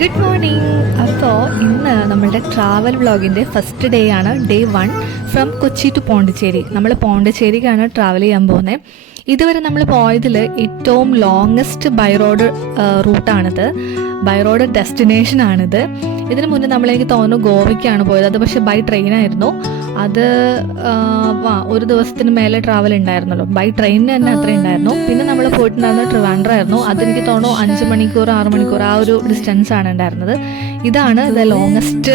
Good morning അപ്പോൾ ഇന്ന് നമ്മളുടെ ട്രാവൽ വ്ളോഗിന്റെ ഫസ്റ്റ് ഡേ ആണ് day one from Kochi to Pondicherry. നമ്മൾ പോണ്ടിച്ചേരിക്കാണ് ട്രാവൽ ചെയ്യാൻ പോകുന്നത് ഇതുവരെ നമ്മൾ പോയതിൽ ഏറ്റവും ലോങ്ങസ്റ്റ് ബൈ റോഡ് റൂട്ടാണിത് ബൈ റോഡ് ഡെസ്റ്റിനേഷൻ ആണിത്. ഇതിന് മുന്നേ നമ്മളേക്ക് തോന്നുന്നു ഗോവയ്ക്കാണ് പോയത്. അത് പക്ഷേ ബൈ ട്രെയിനായിരുന്നു അത് ഒരു ദിവസത്തിന് മേലെ ട്രാവൽ ഉണ്ടായിരുന്നല്ലോ ബൈ ട്രെയിനിന് തന്നെ അത്ര ഉണ്ടായിരുന്നു പിന്നെ നമ്മൾ പോയിട്ടുണ്ടായിരുന്നത് ട്രിവാൻഡ്രം ആയിരുന്നു. അതെനിക്ക് തോന്നുന്നു അഞ്ച് മണിക്കൂർ ആറ് മണിക്കൂർ ആ ഒരു ഡിസ്റ്റൻസ് ആണ് ഉണ്ടായിരുന്നത് ഇതാണ് ദ ലോങ്ങസ്റ്റ്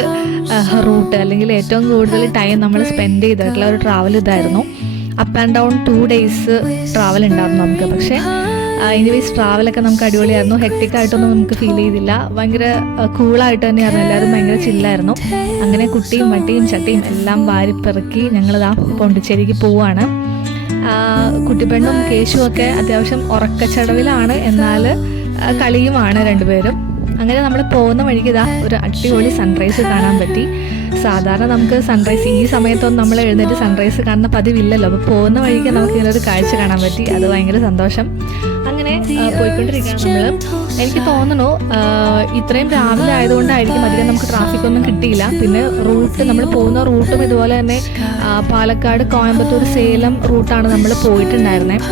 റൂട്ട് അല്ലെങ്കിൽ ഏറ്റവും കൂടുതൽ ടൈം നമ്മൾ സ്പെൻഡ് ചെയ്തിട്ടുള്ള ഒരു ട്രാവൽ ഇതായിരുന്നു. Up and down two days travel ഉണ്ടായിരുന്നു നമുക്ക്. പക്ഷേ എനിവേസ് ട്രാവലൊക്കെ നമുക്ക് അടിപൊളിയായിരുന്നു. ഹെക്ടിക് ആയിട്ടൊന്നും നമുക്ക് ഫീൽ ചെയ്തില്ല. ഭയങ്കര കൂളായിട്ട് തന്നെയായിരുന്നു. എല്ലാവരും ഭയങ്കര ചില്ലായിരുന്നു അങ്ങനെ കുട്ടിയും വട്ടിയും ചട്ടിയും എല്ലാം വാരിപ്പിറക്കി ഞങ്ങളിതാ പോണ്ടിച്ചേരിക്ക് പോവാണ്. കുട്ടിപ്പെണ്ണും കേശുവൊക്കെ അത്യാവശ്യം ഉറക്കച്ചടവിലാണ്. എന്നാൽ കളിയുമാണ് രണ്ടുപേരും. അങ്ങനെ നമ്മൾ പോകുന്ന വഴിക്ക് ഇതാ ഒരു അടിപൊളി സൺറൈസ് കാണാൻ പറ്റി. സാധാരണ നമുക്ക് സൺറൈസ് ഈ സമയത്തൊന്നും നമ്മൾ എഴുന്നേറ്റ് സൺറൈസ് കാണുന്ന പതിവില്ലല്ലോ. അപ്പോൾ പോകുന്ന വഴിക്ക് നമുക്ക് ഇങ്ങനെ ഒരു കാഴ്ച കാണാൻ പറ്റി. അത് ഭയങ്കര സന്തോഷം. അങ്ങനെ ആ, പോയിക്കൊണ്ടിരിക്കുകയാണ് നമ്മൾ എനിക്ക് തോന്നുന്നു ഇത്രയും രാവിലെ ആയതുകൊണ്ടായിരിക്കും അധികം നമുക്ക് ട്രാഫിക് ഒന്നും കിട്ടിയില്ല. പിന്നെ റൂട്ട് നമ്മൾ പോകുന്ന റൂട്ടും ഇതുപോലെ തന്നെ പാലക്കാട് കോയമ്പത്തൂർ സേലം റൂട്ടാണ് നമ്മൾ പോയിട്ടുണ്ടായിരുന്നത്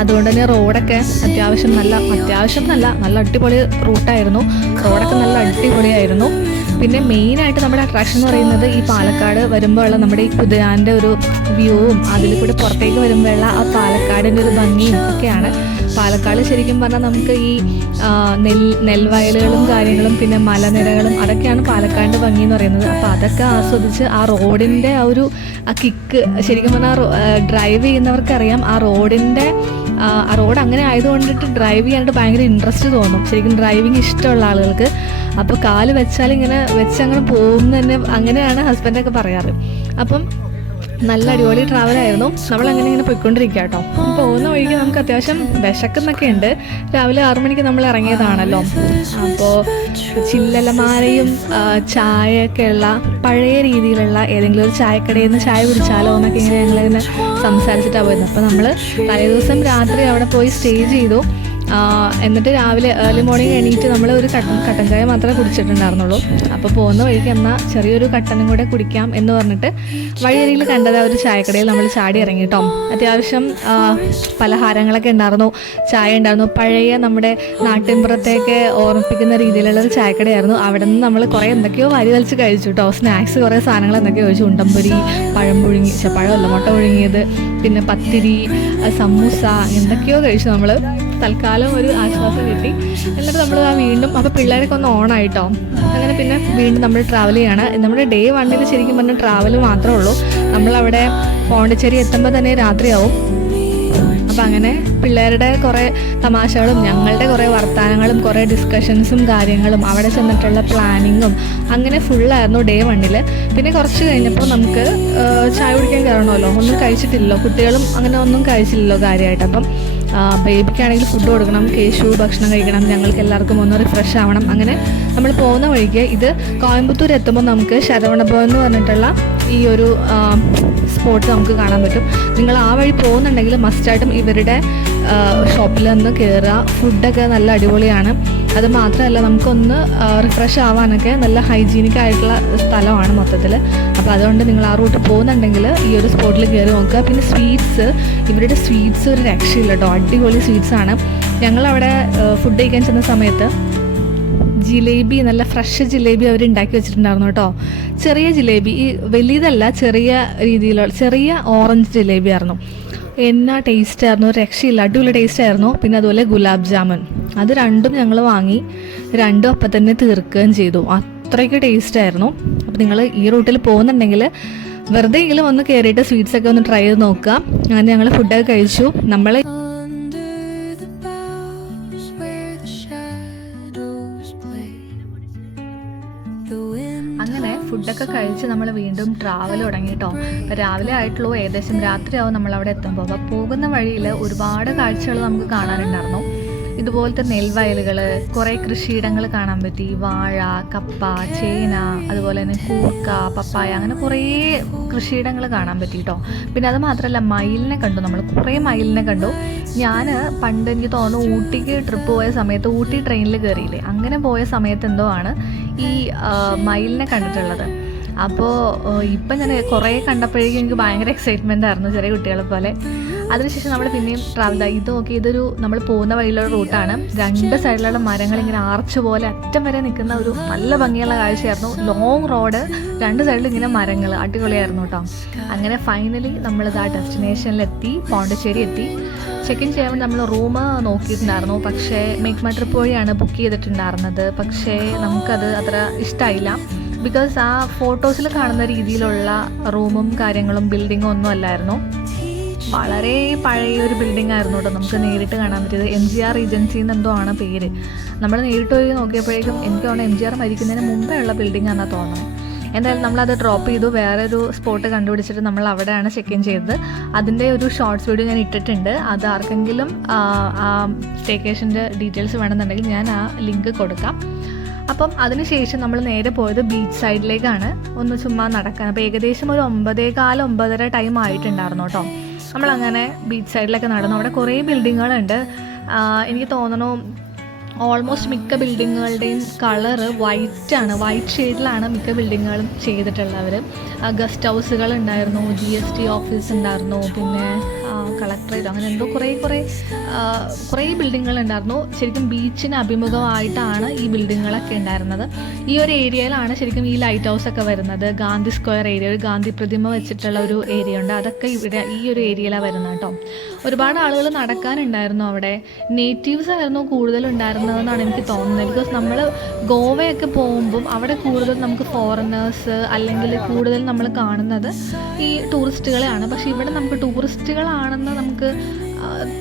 അതുകൊണ്ട് തന്നെ റോഡൊക്കെ അത്യാവശ്യം നല്ല അത്യാവശ്യം നല്ല നല്ല അടിപൊളി റൂട്ടായിരുന്നു റോഡൊക്കെ നല്ല അടിപൊളിയായിരുന്നു. പിന്നെ മെയിനായിട്ട് നമ്മുടെ അട്രാക്ഷൻ എന്ന് പറയുന്നത് ഈ പാലക്കാട് വരുമ്പോഴുള്ള നമ്മുടെ ഈ കുതിരാന്റെ ഒരു വ്യൂവും അതിൽ കൂടെ പുറത്തേക്ക് വരുമ്പോഴുള്ള ആ പാലക്കാടിന്റെ ഒരു ഭംഗിയും ഒക്കെയാണ്. പാലക്കാട് ശരിക്കും പറഞ്ഞാൽ നമുക്ക് ഈ നെൽ നെൽവയലുകളും കാര്യങ്ങളും പിന്നെ മലനിരകളും അതൊക്കെയാണ് പാലക്കാടിന്റെ ഭംഗി എന്ന് പറയുന്നത്. അപ്പോൾ അതൊക്കെ ആസ്വദിച്ച് ആ റോഡിന്റെ ആ ഒരു ആ കിക്ക് ശരിക്കും പറഞ്ഞാൽ ഡ്രൈവ് ചെയ്യുന്നവർക്കറിയാം. ആ റോഡിന്റെ ആ റോഡ് അങ്ങനെ ആയതുകൊണ്ടിട്ട് ഡ്രൈവ് ചെയ്യാനായിട്ട് ഭയങ്കര ഇൻട്രസ്റ്റ് തോന്നും. ശരിക്കും ഡ്രൈവിങ് ഇഷ്ടമുള്ള ആളുകൾക്ക്. അപ്പോൾ കാൽ വെച്ചാൽ ഇങ്ങനെ വെച്ചങ്ങനെ പോകും തന്നെ അങ്ങനെയാണ് ഹസ്ബൻഡൊക്കെ പറയാറ്. അപ്പം നല്ല അടിപൊളി ട്രാവൽ ആയിരുന്നു. നമ്മൾ അങ്ങനെ ഇങ്ങനെ പോയിക്കൊണ്ടിരിക്കുക കേട്ടോ. പോകുന്ന വഴിക്ക് നമുക്ക് അത്യാവശ്യം വിശക്കുന്നൊക്കെ ഉണ്ട്. രാവിലെ ആറു മണിക്ക് നമ്മൾ ഇറങ്ങിയതാണല്ലോ. അപ്പോൾ ചില്ലലമാരയും ആ, ചായയൊക്കെ ഉള്ള പഴയ രീതിയിലുള്ള ഏതെങ്കിലും ഒരു ചായക്കടയിൽ നിന്ന് ചായ കുടിച്ചാലോ എന്നൊക്കെ ഇങ്ങനെ ഞങ്ങളിങ്ങനെ സംസാരിച്ചിട്ടാണ് പോയത് അപ്പോൾ നമ്മൾ തലേദിവസം രാത്രി അവിടെ പോയി സ്റ്റേ ചെയ്തു. എന്നിട്ട് രാവിലെ ഏർലി മോർണിംഗ് എണീറ്റ് നമ്മൾ ഒരു കട്ടൻ കട്ടൻ ചായ മാത്രമേ കുടിച്ചിട്ടുണ്ടായിരുന്നുള്ളൂ. അപ്പോൾ പോകുന്ന വഴിക്ക് എന്നാൽ ചെറിയൊരു കട്ടനും കൂടെ കുടിക്കാം എന്ന് പറഞ്ഞിട്ട് വഴിയരിയിൽ കണ്ടത് ഒരു ചായക്കടയിൽ നമ്മൾ ചാടി ഇറങ്ങി കേട്ടോ. അത്യാവശ്യം പലഹാരങ്ങളൊക്കെ ഉണ്ടായിരുന്നു. ചായ ഉണ്ടായിരുന്നു. പഴയ നമ്മുടെ നാട്ടിൻപുറത്തേക്ക് ഓർമ്മിപ്പിക്കുന്ന രീതിയിലുള്ള ഒരു ചായക്കടയായിരുന്നു. അവിടെ നിന്ന് നമ്മൾ കുറേ എന്തൊക്കെയോ വാരി വലിച്ച് കഴിച്ചു കേട്ടോ. സ്നാക്സ് കുറേ സാധനങ്ങൾ എന്തൊക്കെയോ കഴിച്ചു. ഉണ്ടംപൊരി പഴം പുഴുങ്ങി പഴമല്ല മുട്ട പുഴുങ്ങിയത്. പിന്നെ പത്തിരി സമൂസ എന്തൊക്കെയോ കഴിച്ചു നമ്മൾ തൽക്കാലം ഒരു ആശ്വാസം കിട്ടി. എന്നിട്ട് നമ്മൾ ആ വീണ്ടും അപ്പോൾ പിള്ളേരൊക്കെ ഒന്ന് ഓണായിട്ടോ? അങ്ങനെ പിന്നെ വീണ്ടും നമ്മൾ ട്രാവൽ ചെയ്യാണ്. നമ്മുടെ ഡേ വണ്ണിൽ ശരിക്കും പറഞ്ഞാൽ ട്രാവൽ മാത്രമേ ഉള്ളൂ. നമ്മളവിടെ പോണ്ടിച്ചേരി എത്തുമ്പോൾ തന്നെ രാത്രിയാവും. അപ്പം അങ്ങനെ പിള്ളേരുടെ കുറേ തമാശകളും ഞങ്ങളുടെ കുറേ വർത്തമാനങ്ങളും കുറേ ഡിസ്കഷൻസും കാര്യങ്ങളും അവിടെ ചെന്നിട്ടുള്ള പ്ലാനിങ്ങും അങ്ങനെ ഫുള്ളായിരുന്നു ഡേ വണ്ണിൽ പിന്നെ കുറച്ച് കഴിഞ്ഞപ്പോൾ നമുക്ക് ചായ കുടിക്കാൻ കയറണമല്ലോ ഒന്നും കഴിച്ചിട്ടില്ലല്ലോ. കുട്ടികളും അങ്ങനെ ഒന്നും കഴിച്ചില്ലല്ലോ കാര്യമായിട്ട് അപ്പം ബേബിക്കാണെങ്കിൽ ഫുഡ് കൊടുക്കണം കേശു ഭക്ഷണം കഴിക്കണം ഞങ്ങൾക്ക് എല്ലാവർക്കും ഒന്ന് റിഫ്രഷ് ആവണം. അങ്ങനെ നമ്മൾ പോകുന്ന വഴിക്ക് ഇത് കോയമ്പത്തൂർ എത്തുമ്പോൾ നമുക്ക് ശരവണഭവൻ എന്ന് പറഞ്ഞിട്ടുള്ള ഈ ഒരു സ്പോട്ട് നമുക്ക് കാണാൻ പറ്റും. നിങ്ങൾ ആ വഴി പോകുന്നുണ്ടെങ്കിൽ മസ്റ്റായിട്ടും ഇവരുടെ ഷോപ്പിൽ നിന്ന് കയറുക ഫുഡൊക്കെ നല്ല അടിപൊളിയാണ്. അത് മാത്രമല്ല നമുക്കൊന്ന് റിഫ്രഷ് ആവാനൊക്കെ നല്ല ഹൈജീനിക് ആയിട്ടുള്ള സ്ഥലമാണ് മൊത്തത്തിൽ. അപ്പോൾ അതുകൊണ്ട് നിങ്ങൾ ആ റൂട്ട് പോകുന്നുണ്ടെങ്കിൽ ഈ ഒരു സ്പോട്ടിൽ കയറി നോക്കുക. പിന്നെ സ്വീറ്റ്സ് ഇവരുടെ സ്വീറ്റ്സ് ഒരു രക്ഷയില്ല കേട്ടോ അടിപൊളി സ്വീറ്റ്സ് ആണ്. ഞങ്ങളവിടെ ഫുഡ് കഴിക്കാൻ ചെന്ന സമയത്ത് ജിലേബി നല്ല ഫ്രഷ് ജിലേബി അവർ ഉണ്ടാക്കി വെച്ചിട്ടുണ്ടായിരുന്നു കേട്ടോ. ചെറിയ ജിലേബി ഈ വലിയതല്ല ചെറിയ രീതിയിലുള്ള ചെറിയ ഓറഞ്ച് ജിലേബി ആയിരുന്നു. എന്നാ ടേസ്റ്റ് ആയിരുന്നു രക്ഷയില്ല അടിപൊളി ടേസ്റ്റ് ആയിരുന്നു. പിന്നെ അതുപോലെ ഗുലാബ് ജാമുൻ. അത് രണ്ടും ഞങ്ങൾ വാങ്ങി രണ്ടും അപ്പം തന്നെ തീർക്കുകയും ചെയ്തു. അത്രയ്ക്ക് ടേസ്റ്റ് ആയിരുന്നു. അപ്പോൾ നിങ്ങൾ ഈ റൂട്ടിൽ പോകുന്നുണ്ടെങ്കിൽ വെറുതെ എങ്കിലും ഒന്ന് കയറിയിട്ട് സ്വീറ്റ്സ് ഒക്കെ ഒന്ന് ട്രൈ ചെയ്ത് നോക്കുക. അങ്ങനെ ഞങ്ങൾ ഫുഡൊക്കെ കഴിച്ചു. നമ്മൾ ഫുഡൊക്കെ കഴിച്ച് നമ്മൾ വീണ്ടും ട്രാവൽ തുടങ്ങി കേട്ടോ രാവിലെ ആയിട്ടുള്ളൂ ഏകദേശം രാത്രിയാവും നമ്മൾ അവിടെ എത്തുമ്പോൾ അപ്പോൾ പോകുന്ന വഴിയിൽ ഒരുപാട് കാഴ്ചകൾ നമുക്ക് കാണാനുണ്ടായിരുന്നു. ഇതുപോലത്തെ നെൽവയലുകൾ കുറേ കൃഷിയിടങ്ങൾ കാണാൻ പറ്റി. വാഴ കപ്പ ചേന അതുപോലെ തന്നെ കൂർക്ക പപ്പായ അങ്ങനെ കുറേ കൃഷിയിടങ്ങൾ കാണാൻ പറ്റി കേട്ടോ പിന്നെ അത് മാത്രമല്ല മയിലിനെ കണ്ടു. നമ്മൾ കുറേ മയിലിനെ കണ്ടു. ഞാൻ പണ്ട് എനിക്ക് തോന്നുന്നു ഊട്ടിക്ക് ട്രിപ്പ് പോയ സമയത്ത് ഊട്ടി ട്രെയിനിൽ കയറിയില്ലേ അങ്ങനെ പോയ സമയത്ത് എന്തോ ആണ് ഈ മയിലിനെ കണ്ടിട്ടുള്ളത്. അപ്പോൾ ഇപ്പം ഞാൻ കുറേ കണ്ടപ്പോഴേക്കും എനിക്ക് ഭയങ്കര എക്സൈറ്റ്മെന്റ് ആയിരുന്നു ചെറിയ കുട്ടികളെ പോലെ. അതിനുശേഷം നമ്മൾ പിന്നെയും ട്രാവൽ ഇത്. നോക്കി ഇതൊരു നമ്മൾ പോകുന്ന വഴിയിലുള്ള റൂട്ടാണ് രണ്ട് സൈഡിലുള്ള മരങ്ങൾ ഇങ്ങനെ ആർച്ച് പോലെ അറ്റം വരെ നിൽക്കുന്ന ഒരു നല്ല ഭംഗിയുള്ള കാഴ്ചയായിരുന്നു. ലോങ് റോഡ് രണ്ട് സൈഡിൽ ഇങ്ങനെ മരങ്ങൾ അടിപൊളിയായിരുന്നു കേട്ടോ അങ്ങനെ ഫൈനലി നമ്മളിത് ആ ഡെസ്റ്റിനേഷനിലെത്തി പോണ്ടിച്ചേരി എത്തി. ചെക്ക് ഇൻ ചെയ്യാൻ നമ്മൾ റൂം നോക്കിയിട്ടുണ്ടായിരുന്നു. പക്ഷേ മേക്ക് മൈ ട്രിപ്പ് വഴിയാണ് ബുക്ക് ചെയ്തിട്ടുണ്ടായിരുന്നത്. പക്ഷേ നമുക്കത് അത്ര ഇഷ്ടമായില്ല ബിക്കോസ് ആ ഫോട്ടോസിൽ കാണുന്ന രീതിയിലുള്ള റൂമും കാര്യങ്ങളും ബിൽഡിങ്ങും ഒന്നും അല്ലായിരുന്നു. വളരെ പഴയ ഒരു ബിൽഡിംഗ് ആയിരുന്നു കേട്ടോ നമുക്ക് നേരിട്ട് കാണാൻ പറ്റിയത്. എം ജി ആർ ഏജൻസി എന്നെന്തോ ആണ് പേര്. നമ്മൾ നേരിട്ട് പോയി നോക്കിയപ്പോഴേക്കും എനിക്ക് തോന്നുന്നു എം ജി ആർ മരിക്കുന്നതിന് മുമ്പേ ഉള്ള ബിൽഡിംഗ് ആണെന്നാണ് തോന്നുന്നത് എന്തായാലും നമ്മളത് ഡ്രോപ്പ് ചെയ്തു. വേറൊരു സ്പോട്ട് കണ്ടുപിടിച്ചിട്ട് നമ്മൾ അവിടെയാണ് ചെക്ക് ഇൻ ചെയ്തത്. അതിന്റെ ഒരു ഷോർട്സ് വീഡിയോ ഞാൻ ഇട്ടിട്ടുണ്ട്. അത് ആർക്കെങ്കിലും സ്റ്റേക്കേഷന്റെ ഡീറ്റെയിൽസ് വേണമെന്നുണ്ടെങ്കിൽ ഞാൻ ആ ലിങ്ക് കൊടുക്കാം. അപ്പം അതിനുശേഷം നമ്മൾ നേരെ പോയത് ബീച്ച് സൈഡിലേക്കാണ് ഒന്ന് ചുമ്മാ നടക്കാൻ. അപ്പോൾ ഏകദേശം ഒരു ഒമ്പതേ ഒമ്പതേകാൽ ഒമ്പതര ടൈം ആയിട്ടുണ്ടായിരുന്നു കേട്ടോ. നമ്മളങ്ങനെ ബീച്ച് സൈഡിലൊക്കെ നടന്നു. അവിടെ കുറേ ബിൽഡിങ്ങുകളുണ്ട് എനിക്ക് തോന്നണു ഓൾമോസ്റ്റ് മിക്ക ബിൽഡിങ്ങുകളുടെയും കളറ് വൈറ്റാണ് വൈറ്റ് ഷെയ്ഡിലാണ് മിക്ക ബിൽഡിങ്ങുകളും ചെയ്തിട്ടുള്ളവർ ഗസ്റ്റ് ഹൗസുകൾ ഉണ്ടായിരുന്നു ജി എസ് ടി ഓഫീസ് ഉണ്ടായിരുന്നു. പിന്നെ കളക്ടറേറ്റ് അങ്ങനെ എന്തോ കുറേ കുറേ കുറേ ബിൽഡിങ്ങുകൾ ഉണ്ടായിരുന്നു. ശരിക്കും ബീച്ചിന് അഭിമുഖമായിട്ടാണ് ഈ ബിൽഡിങ്ങുകളൊക്കെ ഉണ്ടായിരുന്നത്. ഈ ഒരു ഏരിയയിലാണ് ശരിക്കും ഈ ലൈറ്റ് ഹൗസ് ഒക്കെ വരുന്നത്. ഗാന്ധി സ്ക്വയർ ഏരിയ ഒരു ഗാന്ധി പ്രതിമ വെച്ചിട്ടുള്ള ഒരു ഏരിയ ഉണ്ട്. അതൊക്കെ ഇവിടെ ഈ ഒരു ഏരിയയിലാണ് വരുന്നത് കേട്ടോ. ഒരുപാട് ആളുകൾ നടക്കാനുണ്ടായിരുന്നു അവിടെ. നേറ്റീവ്സ് ആയിരുന്നു കൂടുതൽ കൂടുതലുണ്ടായിരുന്നതെന്നാണ് എനിക്ക് തോന്നുന്നത്. ബിക്കോസ് നമ്മൾ ഗോവയൊക്കെ പോകുമ്പം അവിടെ കൂടുതൽ നമുക്ക് ഫോറിനേഴ്സ് അല്ലെങ്കിൽ കൂടുതൽ നമ്മൾ കാണുന്നത് ഈ ടൂറിസ്റ്റുകളെയാണ് പക്ഷേ ഇവിടെ നമുക്ക് ടൂറിസ്റ്റുകളാണെന്ന് നമുക്ക്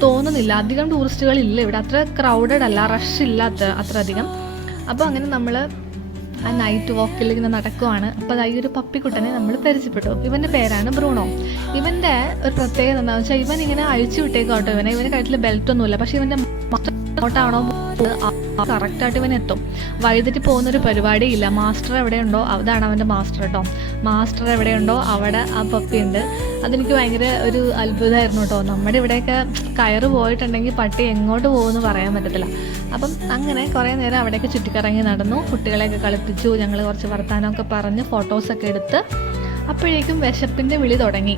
തോന്നുന്നില്ല. അധികം ടൂറിസ്റ്റുകൾ ഇല്ല ഇവിടെ. അത്ര ക്രൗഡഡ് അല്ല. റഷ് ഇല്ല അത്ര അധികം. അപ്പോൾ അങ്ങനെ നമ്മൾ ആ നൈറ്റ് വാക്കിൽ ഇങ്ങനെ നടക്കുവാണ്. അപ്പോൾ ഈ ഒരു പപ്പിക്കുട്ടനെ നമ്മൾ പരിചയപ്പെട്ടു. ഇവന്റെ പേരാണ് ബ്രൂണോ. ഇവന്റെ ഒരു പ്രത്യേകത എന്താണെന്ന് വെച്ചാൽ ഇവൻ ഇങ്ങനെ അഴിച്ചു വിട്ടേക്കോട്ടോ ഇവനെ. ഇവന്റെ കഴുത്തിൽ ബെൽറ്റ് ഒന്നുമില്ല. പക്ഷേ ഇവന്റെ അങ്ങോട്ടാണോ കറക്റ്റായിട്ട് ഇവൻ എത്തും. വൈദ്യുതി പോകുന്നൊരു പരിപാടിയില്ല. മാസ്റ്റർ എവിടെയുണ്ടോ? അതാണ് അവന്റെ മാസ്റ്റർ കേട്ടോ മാസ്റ്റർ എവിടെയുണ്ടോ? അവിടെ ആ പപ്പി ഉണ്ട്. അതെനിക്ക് ഭയങ്കര ഒരു അത്ഭുതമായിരുന്നു കേട്ടോ നമ്മുടെ ഇവിടെയൊക്കെ കയറ് പോയിട്ടുണ്ടെങ്കിൽ പട്ടി എങ്ങോട്ട് പോകുമെന്ന് പറയാൻ പറ്റത്തില്ല. അപ്പം അങ്ങനെ കുറേ നേരം അവിടെയൊക്കെ ചുറ്റിക്കറങ്ങി നടന്നു. കുട്ടികളെയൊക്കെ കളിപ്പിച്ചു. ഞങ്ങൾ കുറച്ച് വർത്തമാനമൊക്കെ പറഞ്ഞ് ഫോട്ടോസൊക്കെ എടുത്ത് അപ്പോഴേക്കും വിശപ്പിന്റെ വിളി തുടങ്ങി.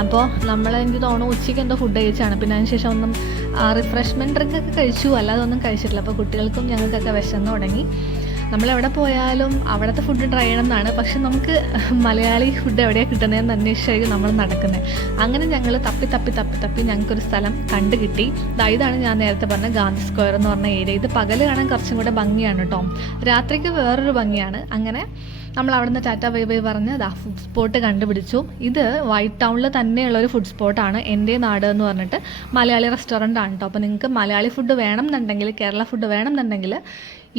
അപ്പോൾ നമ്മൾ എനിക്ക് തോന്നുന്നു ഉച്ചയ്ക്ക് എന്തോ ഫുഡ് കഴിച്ചാണ്. പിന്നെ അതിനുശേഷം ഒന്നും റിഫ്രഷ്മെന്റ് ഡ്രിങ്ക് ഒക്കെ കഴിച്ചു. അല്ലാതെ ഒന്നും കഴിച്ചിട്ടില്ല. അപ്പോൾ കുട്ടികൾക്കും ഞങ്ങൾക്കൊക്കെ വിശന്ന് തുടങ്ങി. നമ്മൾ എവിടെ പോയാലും അവിടുത്തെ ഫുഡ് ട്രൈ ചെയ്യണം എന്നാണ് പക്ഷെ നമുക്ക് മലയാളി ഫുഡ് എവിടെയാണ് കിട്ടുന്നതെന്ന് അന്വേഷിച്ചായിരിക്കും നമ്മൾ നടക്കുന്നത് അങ്ങനെ ഞങ്ങൾ തപ്പി തപ്പി തപ്പി തപ്പി ഞങ്ങൾക്കൊരു സ്ഥലം കണ്ടു കിട്ടി ഇതാണ് ഞാൻ നേരത്തെ പറഞ്ഞ ഗാന്ധി സ്ക്വയർ എന്ന് പറഞ്ഞ ഏരിയ ഇത് പകൽ കാണാൻ കുറച്ചും കൂടെ ഭംഗിയാണ് കേട്ടോ രാത്രിക്ക് വേറൊരു ഭംഗിയാണ്. അങ്ങനെ നമ്മൾ അവിടുന്ന് ടാറ്റ ബൈ ബൈ പറഞ്ഞ് ദാ ഫുഡ് സ്പോട്ട് കണ്ടുപിടിച്ചു. ഇത് വൈറ്റ് ടൗണിൽ തന്നെയുള്ള ഒരു ഫുഡ് സ്പോട്ടാണ് എന്റെ നാട് എന്ന് പറഞ്ഞിട്ട് മലയാളി റെസ്റ്റോറന്റ് ആണ് കേട്ടോ അപ്പോൾ നിങ്ങൾക്ക് മലയാളി ഫുഡ് വേണം എന്നുണ്ടെങ്കിൽ കേരള ഫുഡ് വേണം എന്നുണ്ടെങ്കിൽ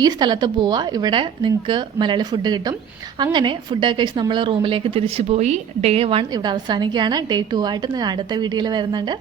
ഈ സ്ഥലത്ത് പോവുക ഇവിടെ നിങ്ങൾക്ക് മലയാളി ഫുഡ് കിട്ടും. അങ്ങനെ ഫുഡ് കഴിച്ച് നമ്മൾ റൂമിലേക്ക് തിരിച്ചു പോയി. ഡേ വൺ ഇവിടെ അവസാനിക്കുകയാണ്. ഡേ ടു ആയിട്ട് അടുത്ത വീഡിയോയിൽ വരുന്നുണ്ട്.